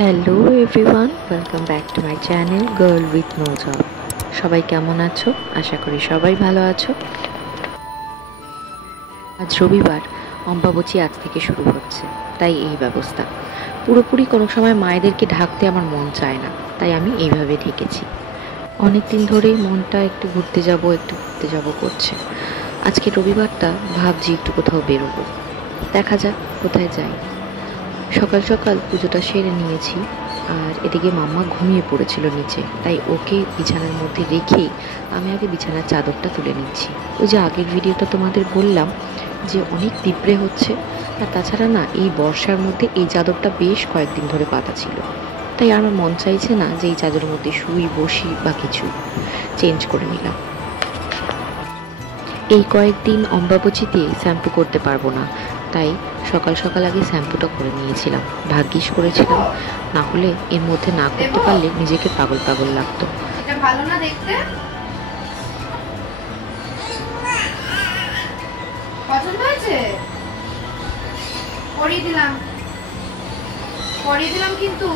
Hello everyone, welcome back to my channel girl with no job. সবাই কেমন আছো? আশা করি সবাই ভালো আছো। আজ রবিবার, অম্বাবচী আজ থেকে শুরু হচ্ছে, তাই এই ব্যবস্থা। পুরোপুরি কোনো সময় মায়েদেরকে ঢাকতে আমার মন চায় না, তাই আমি এইভাবে ঢেকেছি। অনেক দিন ধরেই মনটা একটু ঘুরতে যাব করছে। আজকে রবিবারটা ভাবছি একটু কোথাও বেরোবো, দেখা যাক কোথায় যাই। সকাল সকাল পুজোটা সেরে নিয়েছি, আর এদিকে মাম্মা ঘুমিয়ে পড়েছিল নিচে, তাই ওকে বিছানার মধ্যে রেখেই আমি আগে বিছানার চাদরটা তুলে নিচ্ছি। ওই যে আগের ভিডিওটা তোমাদের বললাম যে অনেক পিঁপড়ে হচ্ছে, আর তাছাড়া না এই বর্ষার মধ্যে এই চাদরটা বেশ কয়েকদিন ধরে পাতা ছিল, তাই আমার মন চাইছে না যে এই চাদরের মধ্যে শুই বসি বা কিছু। চেঞ্জ করে নিলাম। এই কয়েকদিন অম্বাবচীতে শ্যাম্পু করতে পারবো না, তাই সকাল সকাল আগে শ্যাম্পুটা করে নিয়েছিলাম। ভাগ্যিস করেছিলাম, না হলে এর মধ্যে না করতে পারলে নিজেকে পাগল পাগল লাগতো। এটা ভালো না দেখতে? পছন্দ হয়েছে? পরিয়ে দিলাম কিন্তু।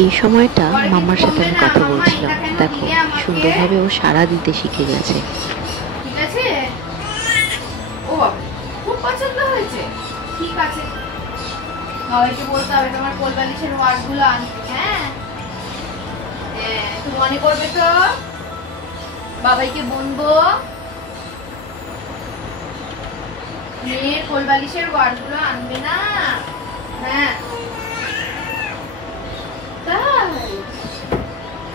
এই সময়টা মামার সাথে আমি কথা বলছিলাম, দেখো সুন্দরভাবে ও সাড়া দিতে শিখে গেছে। ঠিক আছে, ও খুব পছন্দ হয়েছে। ঠিক আছে, সবাইকে বলতে হবে তোমার কোলবালিশের ওয়ার্ডগুলো আনতে। হ্যাঁ, তুমি মনে করবে তো, বাবাইকে বলবো মেয়ের কোলবালিশের ওয়ার্ডগুলো আনবে না। হ্যাঁ, তাই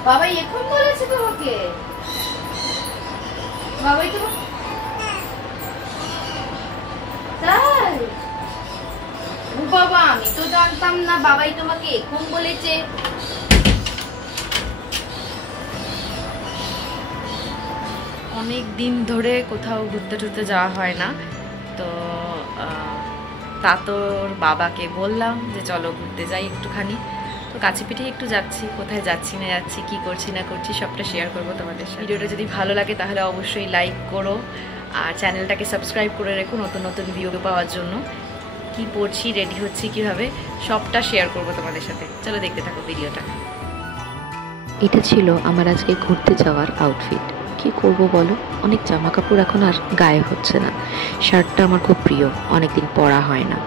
বাবাই এখন বলেছে তোমাকে? বাবাই তো তাই? ও বাবা, আমি তো জানতাম না বাবাই তোমাকে এখন বলেছে। অনেক দিন ধরে কোথাও ঘুরতে টুরতে যাওয়া হয় না, তো তা তোর বাবাকে বললাম যে চলো ঘুরতে যাই একটুখানি। তো কাছে পিঠে একটু যাচ্ছি, কোথায় যাচ্ছি না যাচ্ছি, কি করছি না করছি সবটা শেয়ার করবো তোমাদের সাথে। ভিডিওটা যদি ভালো লাগে তাহলে অবশ্যই লাইক করো, আর চ্যানেলটাকে সাবস্ক্রাইব করে রেখো নতুন নতুন ভিডিও পাওয়ার জন্য। কি পড়ছি, রেডি হচ্ছি কিভাবে, সবটা শেয়ার করবো তোমাদের সাথে। চলো দেখতে থাকো ভিডিওটা। এটা ছিল আমার আজকে ঘুরতে যাওয়ার আউটফিট। কি করব বলো, অনেক জামা কাপড় এখন আর গায়ে হচ্ছে না। শার্টটা আমার খুব প্রিয়, অনেকদিন পরা হয় না,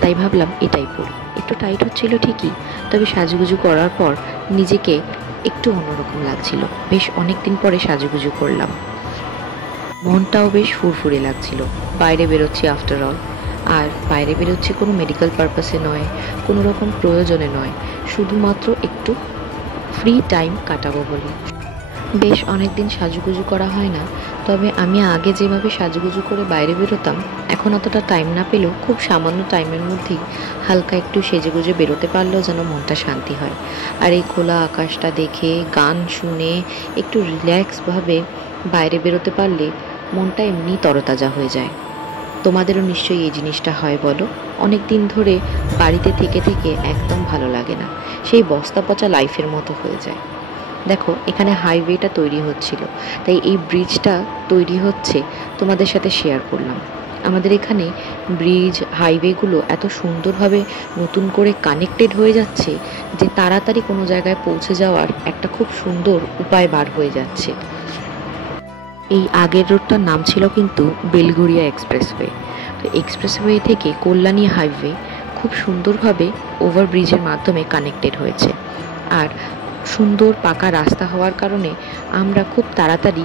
তাই ভাবলাম এটাই পরি। একটু টাইট হচ্ছিল ঠিকই, তবে সাজুগুজু করার পর নিজেকে একটু অন্যরকম লাগছিল। বেশ অনেকদিন পরে সাজুগুজু করলাম, মনটাও বেশ ফুরফুরে লাগছিল। বাইরে বেরোচ্ছি আফটার অল, আর বাইরে বেরোচ্ছি কোনো মেডিকেল পারপাসে নয়, কোনো রকম প্রয়োজনে নয়, শুধুমাত্র একটু ফ্রি টাইম কাটাবো বলে। বেশ অনেকদিন সাজুগুজু করা হয় না, তবে আমি আগে যেভাবে সাজুগুজু করে বাইরে বেরোতাম, এখন অতটা টাইম না পেলেও খুব সামান্য টাইমের মধ্যেই হালকা একটু সেজেগুজে বেরোতে পারলেও যেন মনটা শান্তি হয়। আর এই খোলা আকাশটা দেখে, গান শুনে, একটু রিল্যাক্সভাবে বাইরে বেরোতে পারলে মনটা এমনি তরতাজা হয়ে যায়। তোমাদেরও নিশ্চয়ই এই জিনিসটা হয় বলো? অনেক দিন ধরে বাড়িতে থেকে থেকে একদম ভালো লাগে না, সেই বস্তা পচা লাইফের মতো হয়ে যায়। দেখো এখানে হাইওয়েটা তৈরি হচ্ছিল, তাই এই ব্রিজটা তৈরি হচ্ছে তোমাদের সাথে শেয়ার করলাম। আমাদের এখানে ব্রিজ হাইওয়েগুলো এত সুন্দরভাবে নতুন করে কানেক্টেড হয়ে যাচ্ছে যে তাড়াতাড়ি কোনো জায়গায় পৌঁছে যাওয়ার একটা খুব সুন্দর উপায় বার হয়ে যাচ্ছে। এই আগের রোডটার নাম ছিল কিন্তু বেলঘরিয়া এক্সপ্রেসওয়ে। তো এক্সপ্রেসওয়ে থেকে কল্যাণী হাইওয়ে খুব সুন্দরভাবে ওভারব্রিজের মাধ্যমে কানেক্টেড হয়েছে, আর সুন্দর পাকা রাস্তা হওয়ার কারণে আমরা খুব তাড়াতাড়ি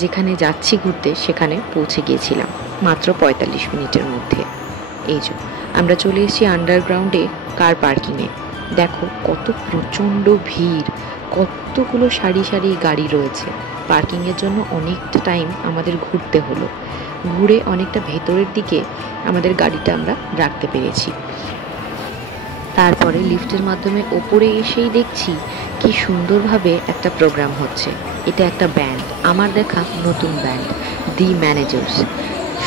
যেখানে যাচ্ছি ঘুরতে সেখানে পৌঁছে গিয়েছিলাম মাত্র 45 মিনিটের মধ্যে। এই যে আমরা চলে এসেছি আন্ডারগ্রাউন্ডে কার পার্কিংয়ে। দেখো কত প্রচণ্ড ভিড়, কতগুলো সারি সারি গাড়ি রয়েছে। পার্কিংয়ের জন্য অনেকটা টাইম আমাদের ঘুরতে হলো, ঘুরে অনেকটা ভেতরের দিকে আমাদের গাড়িটা আমরা রাখতে পেরেছি। তারপরে লিফটের মাধ্যমে ওপরে এসেই দেখছি কি সুন্দরভাবে একটা প্রোগ্রাম হচ্ছে। এটা একটা ব্যান্ড, আমার দেখা নতুন ব্যান্ড, দি ম্যানেজার্স।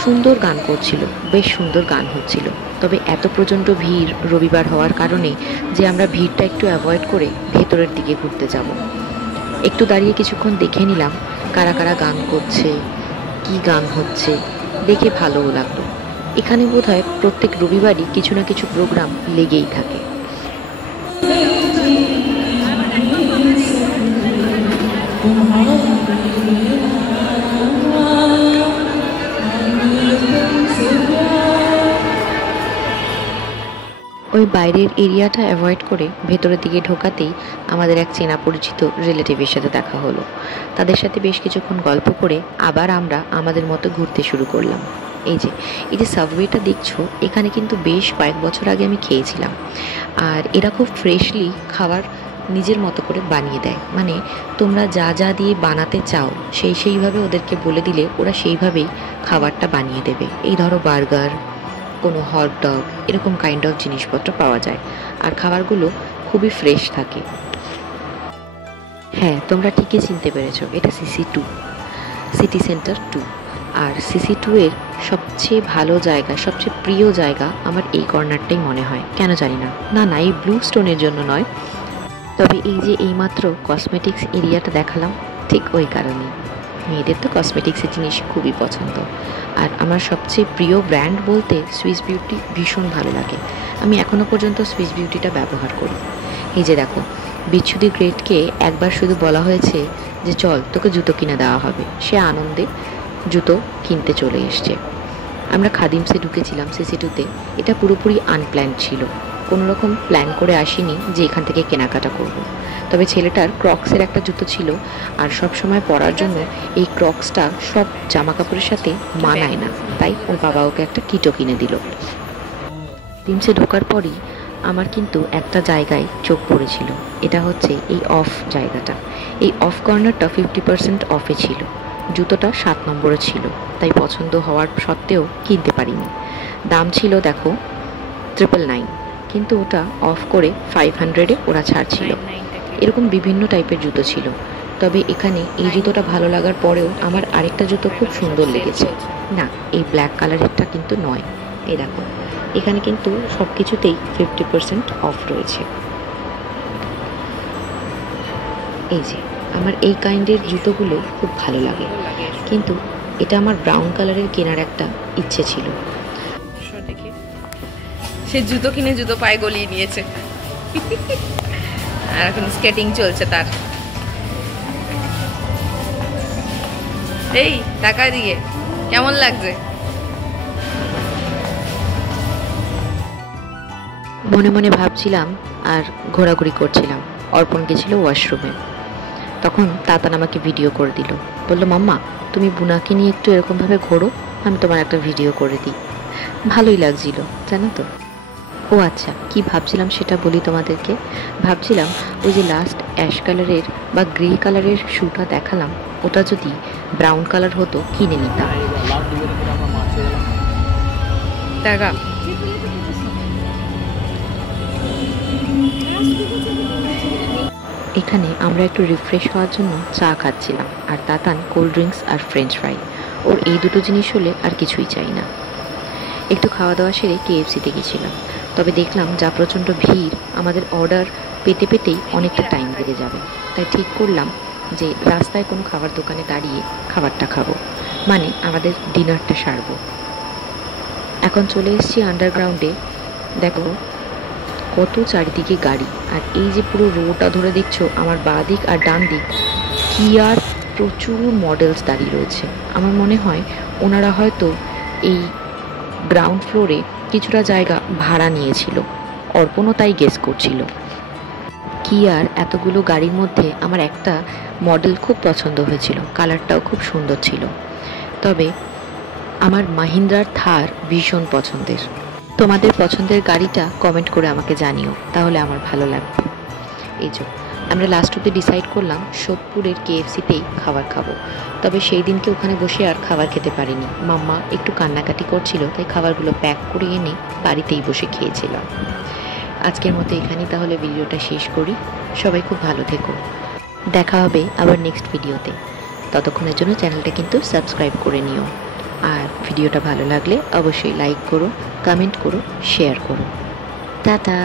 সুন্দর গান করছিল, বেশ সুন্দর গান হচ্ছিল। তবে এত প্রচণ্ড ভিড় রবিবার হওয়ার কারণে যে আমরা ভিড়টা একটু অ্যাভয়েড করে ভেতরের দিকে ঘুরতে যাব। একটু দাঁড়িয়ে কিছুক্ষণ দেখে নিলাম কারা কারা গান করছে, কি গান হচ্ছে, দেখে ভালোও লাগলো। এখানে বোধহয় প্রত্যেক রবিবারই কিছু না কিছু প্রোগ্রাম লেগেই থাকে। ওই বাইরের এরিয়াটা অ্যাভয়েড করে ভেতরের দিকে ঢোকাতেই আমাদের এক চেনা পরিচিত রিলেটিভের সাথে দেখা হলো। তাদের সাথে বেশ কিছুক্ষণ গল্প করে আবার আমরা আমাদের মতো ঘুরতে শুরু করলাম। এই যে সাবওয়েটা দেখছো, এখানে কিন্তু বেশ কয়েক বছর আগে আমি খেয়েছিলাম। আর এরা খুব ফ্রেশলি খাবার নিজের মতো করে বানিয়ে দেয়, মানে তোমরা যা যা দিয়ে বানাতে চাও সেইভাবে ওদেরকে বলে দিলে ওরা সেইভাবেই খাবারটা বানিয়ে দেবে। এই ধরো বার্গার, কোনো হট ডগ, এরকম কাইন্ড অফ জিনিসপত্র পাওয়া যায়। আর খাবারগুলো খুবই ফ্রেশ থাকে। হ্যাঁ, তোমরা ঠিকই চিনতে পেরেছো, এটা CC2, সিটি সেন্টার 2। আর CC2 এর সবচেয়ে ভালো জায়গা, সবচেয়ে প্রিয় জায়গা আমার এই কর্নারটাই মনে হয়, কেন জানি না। না, এই ব্লু স্টোনের জন্য নয়, তবে এই যে এইমাত্র কসমেটিক্স এরিয়াটা দেখালাম, ঠিক ওই কারণেই। মেয়েদের তো কসমেটিক্সের জিনিস খুবই পছন্দ। আর আমার সবচেয়ে প্রিয় ব্র্যান্ড বলতে সুইস বিউটি ভীষণ ভালো লাগে। আমি এখনও পর্যন্ত সুইস বিউটিটা ব্যবহার করি। এই যে দেখো, বিচ্ছুদি গ্রেটকে একবার শুধু বলা হয়েছে যে চল তোকে জুতো কিনে দেওয়া হবে, সে আনন্দে জুতো কিনতে চলে এসছে। আমরা খাদিমসে ঢুকেছিলাম CC2-তে। এটা পুরোপুরি আনপ্ল্যান্ড ছিল, কোনো রকম প্ল্যান করে আসিনি যে এখান থেকে কেনাকাটা করব। তবে ছেলেটার ক্রক্সের একটা জুতো ছিল, আর সব সময় পরার জন্য এই ক্রক্সটা সব জামা কাপড়ের সাথে মানায় না, তাই ওর বাবা ওকে একটা কিটো কিনে দিল। খাদিমসে ঢোকার পরই আমার কিন্তু একটা জায়গায় চোখ পড়েছিল, এটা হচ্ছে এই অফ জায়গাটা। এই অফ কর্নারটা 50% অফে ছিল। জুতোটা 7 নম্বরে ছিল, তাই পছন্দ হওয়ার সত্ত্বেও কিনতে পারিনি। দাম ছিল দেখো 999, কিন্তু ওটা অফ করে 500-এ ওরা ছাড় ছিল। এরকম বিভিন্ন টাইপের জুতো ছিল, তবে এখানে এই জুতোটা ভালো লাগার পরেও আমার আরেকটা জুতো খুব সুন্দর লেগেছে। না, এই ব্ল্যাক কালারেরটা কিন্তু নয়। এই দেখো, এখানে কিন্তু সব কিছুতেই 50% অফ রয়েছে। এই যে আমার এই কাইন্ডের জুতোগুলো খুব ভালো লাগে, কিন্তু এটা আমার ব্রাউন কালারের কেনার একটা ইচ্ছে ছিল। সে জুতো কিনে জুতো পায়ে গলিয়ে নিয়েছে, আর এখন স্কেটিং চলছে তার। এই টাকা দিয়ে কেমন লাগছে? মনে মনে ভাবছিলাম আর ঘোরাঘুরি করছিলাম। অর্পণ গেছিল ওয়াশরুমে, তখন তাতান আমাকে ভিডিও করে দিল। বললো, মাম্মা তুমি বুনাকে নিয়ে একটু এরকমভাবে ঘোরো, আমি তোমার একটা ভিডিও করে দিই। ভালোই লাগছিল, জানো তো। ও আচ্ছা, কি ভাবছিলাম সেটা বলি তোমাদেরকে। ভাবছিলাম ওই যে লাস্ট অ্যাশ কালারের বা গ্রে কালারের শুটা দেখালাম, ওটা যদি ব্রাউন কালার হতো কিনে নিতাম। টাকা এখানে আমরা একটু রিফ্রেশ হওয়ার জন্য চা খাচ্ছিলাম, আর তাতান কোল্ড ড্রিঙ্কস আর ফ্রেঞ্চ ফ্রাই। ওর এই দুটো জিনিস হলে আর কিছুই চাই না। একটু খাওয়া দাওয়া সেরে KFC-তে গেছিলাম, তবে দেখলাম যা প্রচণ্ড ভিড়, আমাদের অর্ডার পেতে পেতেই অনেকটা টাইম লেগে যাবে। তাই ঠিক করলাম যে রাস্তায় কোনো খাবার দোকানে দাঁড়িয়ে খাবারটা খাবো, মানে আমাদের ডিনারটা সারবো। এখন চলে এসেছি আন্ডারগ্রাউন্ডে। দেখো কত চারিদিকে গাড়ি, আর এই যে পুরো রোডটা ধরে দেখছো আমার বাঁ দিক আর ডান দিক, কি আর প্রচুর মডেলস দাঁড়িয়ে রয়েছে। আমার মনে হয় ওনারা হয়তো এই গ্রাউন্ড ফ্লোরে কিছুটা জায়গা ভাড়া নিয়েছিল, অর্পণও তাই গেস করছিল। কি আর এতগুলো গাড়ির মধ্যে আমার একটা মডেল খুব পছন্দ হয়েছিল, কালারটাও খুব সুন্দর ছিল। তবে আমার মাহিন্দ্রার থার ভীষণ পছন্দের। তোমাদের পছন্দের গাড়িটা কমেন্ট করে আমাকে জানিও, তাহলে আমার ভালো লাগবে। এই যে আমরা লাস্ট অব্দি ডিসাইড করলাম সোদপুরের KFC-তেই খাবার খাবো। তবে সেই দিনকে ওখানে বসে আর খাবার খেতে পারিনি, মাম্মা একটু কান্নাকাটি করছিল, তাই খাবারগুলো প্যাক করে এনে বাড়িতেই বসে খেয়েছিলাম। আজকের মতো এখানেই তাহলে ভিডিওটা শেষ করি। সবাই খুব ভালো থেকো, দেখা হবে আবার নেক্সট ভিডিওতে। ততক্ষণের জন্য চ্যানেলটা কিন্তু সাবস্ক্রাইব করে নিও, আর ভিডিওটা ভালো লাগলে অবশ্যই লাইক করো, কমেন্ট করো, শেয়ার করো। টাটা।